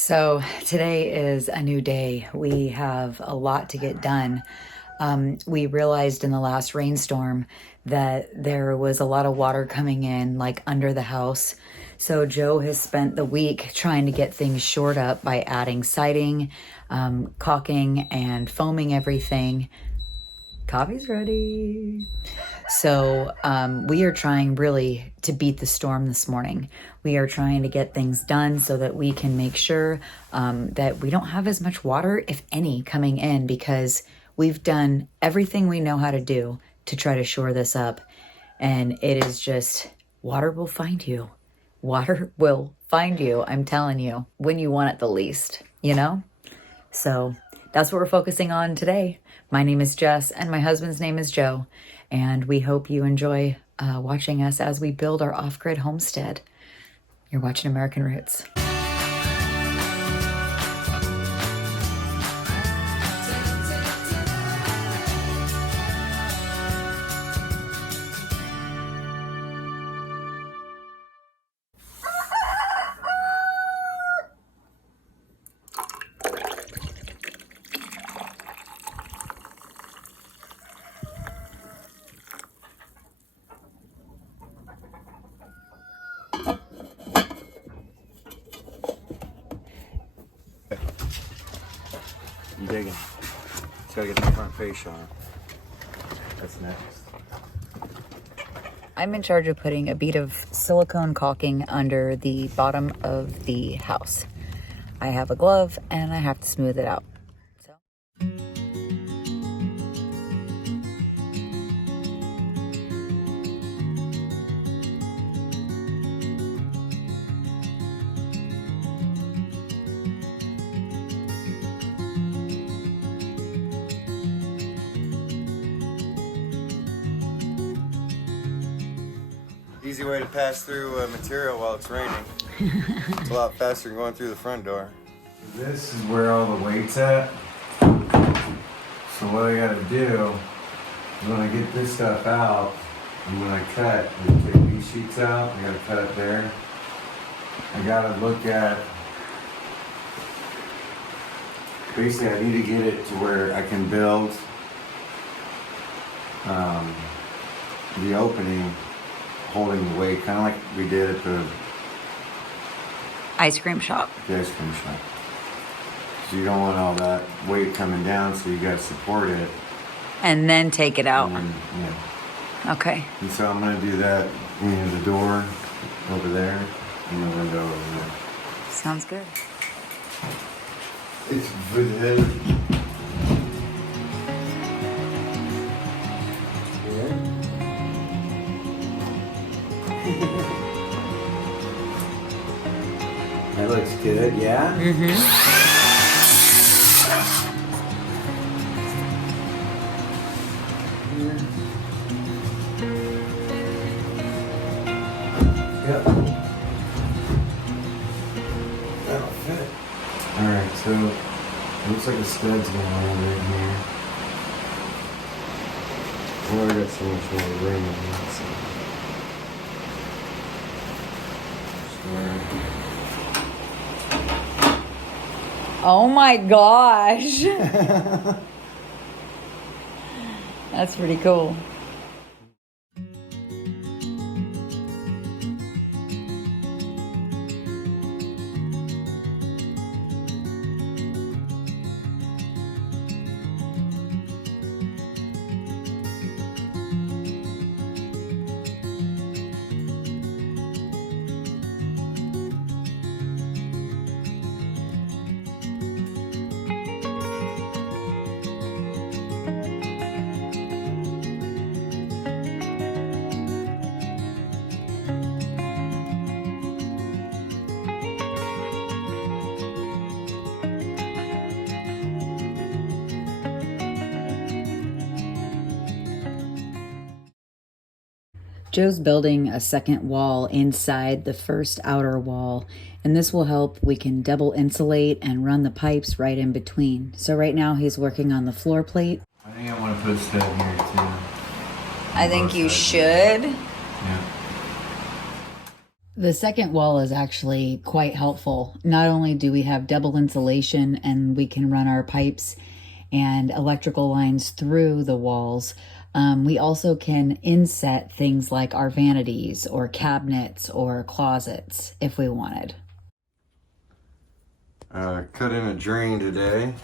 So today is a new day. We have a lot to get done. We realized in the last rainstorm that there was a lot of water coming in, like under the house. So Joe has spent the week trying to get things shored up by adding siding, caulking, and foaming everything. Coffee's ready. So we are trying really to beat the storm this morning. We are trying to get things done so that we can make sure that we don't have as much water, if any, coming in, because we've done everything we know how to do to try to shore this up. And it is just, water will find you. Water will find you, I'm telling you, when you want it the least, you know? So that's what we're focusing on today. My name is Jess and my husband's name is Joe. And we hope you enjoy watching us as we build our off-grid homestead. You're watching American Roots. I'm digging. Just gotta get the front face on. That's next. I'm in charge of putting a bead of silicone caulking under the bottom of the house. I have a glove and I have to smooth it out. Easy way to pass through material while it's raining. It's a lot faster than going through the front door. This is where all the weight's at. So what I gotta do is when I get this stuff out, and when I cut, I take these sheets out, I gotta cut it there. I gotta look at, basically I need to get it to where I can build the opening holding the weight, kind of like we did at the Ice cream shop. ice cream shop. So you don't want all that weight coming down, so you got to support it. And then take it out. And, yeah. Okay. And so I'm going to do that in the door over there and the window over there. Sounds good. It's very That looks good, yeah? Mm-hmm. Yep. That'll fit. Alright, so it looks like a stud's going on right here. Oh, I got so much more room in here. So. Oh my gosh. That's pretty cool. Joe's building a second wall inside the first outer wall, and this will help. We can double insulate and run the pipes right in between. So right now he's working on the floor plate. I think I want to put a stud here too. I think you should. Yeah. The second wall is actually quite helpful. Not only do we have double insulation and we can run our pipes and electrical lines through the walls, we also can inset things like our vanities or cabinets or closets if we wanted. Cut in a drain today.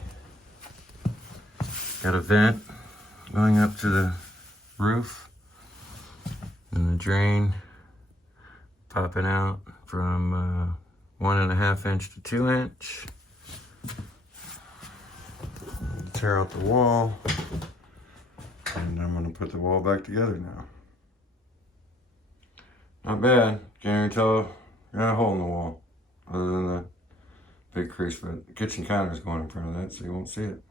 Got a vent going up to the roof and the drain popping out from 1.5 inch to 2 inch. Tear out the wall, and I'm gonna put the wall back together now. Not bad. Can't even tell got a hole in the wall other than the big crease, but the kitchen counter is going in front of that, so you won't see it.